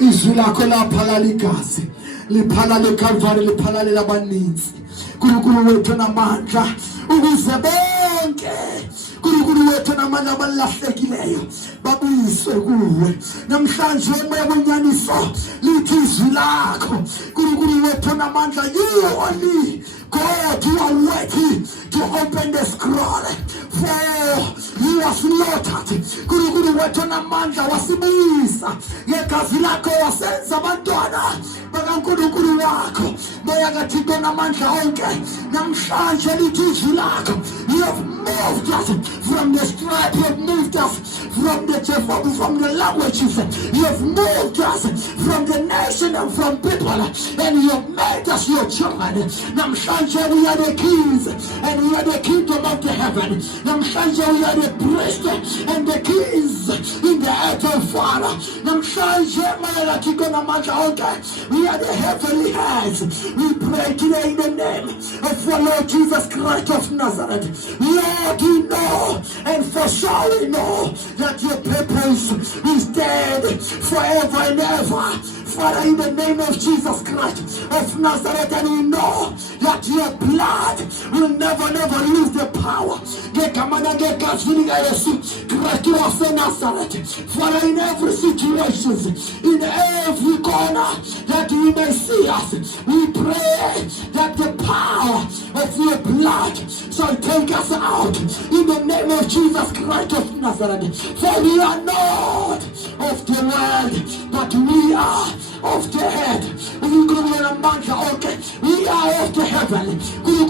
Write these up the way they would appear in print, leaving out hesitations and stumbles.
izwi lakho laphala ligazi, liphala leKalvari, liphala labaninzi. Nkulunkulu wethu namandla ukuze bonke Nkulunkulu wethu namandla abalahlekileyo babuyiswe kuwe. Namhlanje umoya wenyaniso lithi izwi lakho Nkulunkulu wethu namandla, you only God, you are worthy to open the scroll, for you are slaughtered. Nkulunkulu wethu namandla wasibuyisa ngegazi lakho, wasenza abantwana bakaNkulunkulu wakho. Moya kaThixo namandla onke namhlanje lithi izwi lakho, you have moved us from the stripe, you have moved us from the languages, you have moved us from the nation and from people, and you have made us your children. Namhlanje we are the kings and we are the kingdom of the heaven. Namhlanje we are the priests and the kings in the earth of Father. Namhlanje moya kaThixo namandla onke, we are the heavenly heads. We pray today in the name of our Lord Jesus Christ of Nazareth. Lord, we know and for sure we know that your purpose is dead forever and ever. Father, in the name of Jesus Christ of Nazareth, and we know that your blood will never lose the power. Father, in every situation, in every corner that we may see us, we pray that the power of your blood shall take us out in the name of Jesus Christ of Nazareth. For we are not of the world, but we are of the head. We are of the heaven. We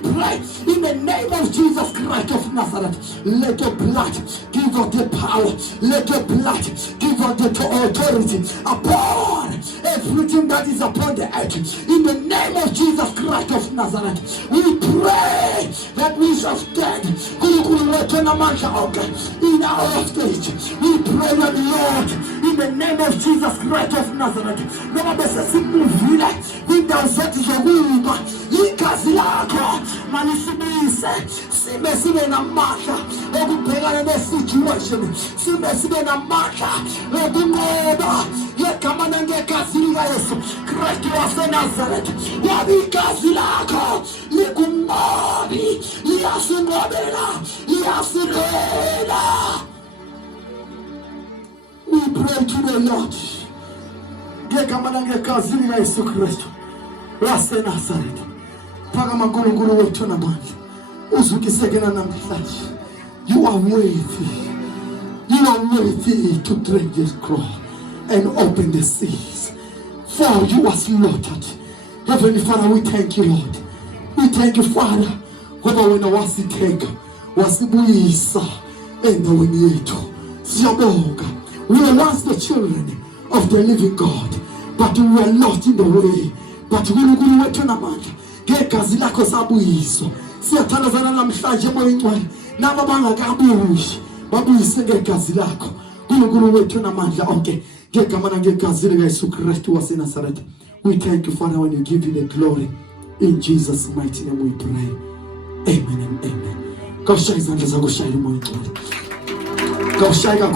pray in the name of Jesus Christ of Nazareth. Let your blood give us the power. Let your blood give us the authority upon everything that is upon the earth. In the name of Jesus Christ of Nazareth, we pray that we shall stand in our stage. We pray that, Lord, in the name of Jesus Christ of Nazareth, noma besesimuvile indawo zethu zokuba igazi lakho malisibise, sibe namandla okubhekana nesituation, sibe namandla okunqoba ngegama nangegazi likaYesu Kristu waseNazaretha. Ngoba igazi lakho likunqobi, liyasinqobela, liyasilwela. We pray today, Lord, ngegama nangegazi likaYesu Kristu waseNazaretha. Phakama Nkulunkulu wethu namandla, uzukisekela namhlanje. You are worthy. You are worthy to drink this scroll and open the seas. For you are slaughtered. Heavenly Father, we thank you, Lord. We thank you, Father. Ngoba wena wasitheka, wasibuyisa endaweni yethu. Siyabonga. We were once the children of the living God, but we were lost in the way. But Nkulunkulu wethu namandla, ngegazi lakho sabuyiswa. Siyathandazana namhlanje moya ingcwele nabo bangakabuyi, babuyise ngegazi lakho. Nkulunkulu wethu namandla onke, ngegama nangegazi likaYesu Kristu waseNazaretha. We thank you, Father, when you give you the glory. In Jesus' mighty name we pray. Amen and amen. Kawushaya izandla zakho, shaya moya ingcwele. Kawushaya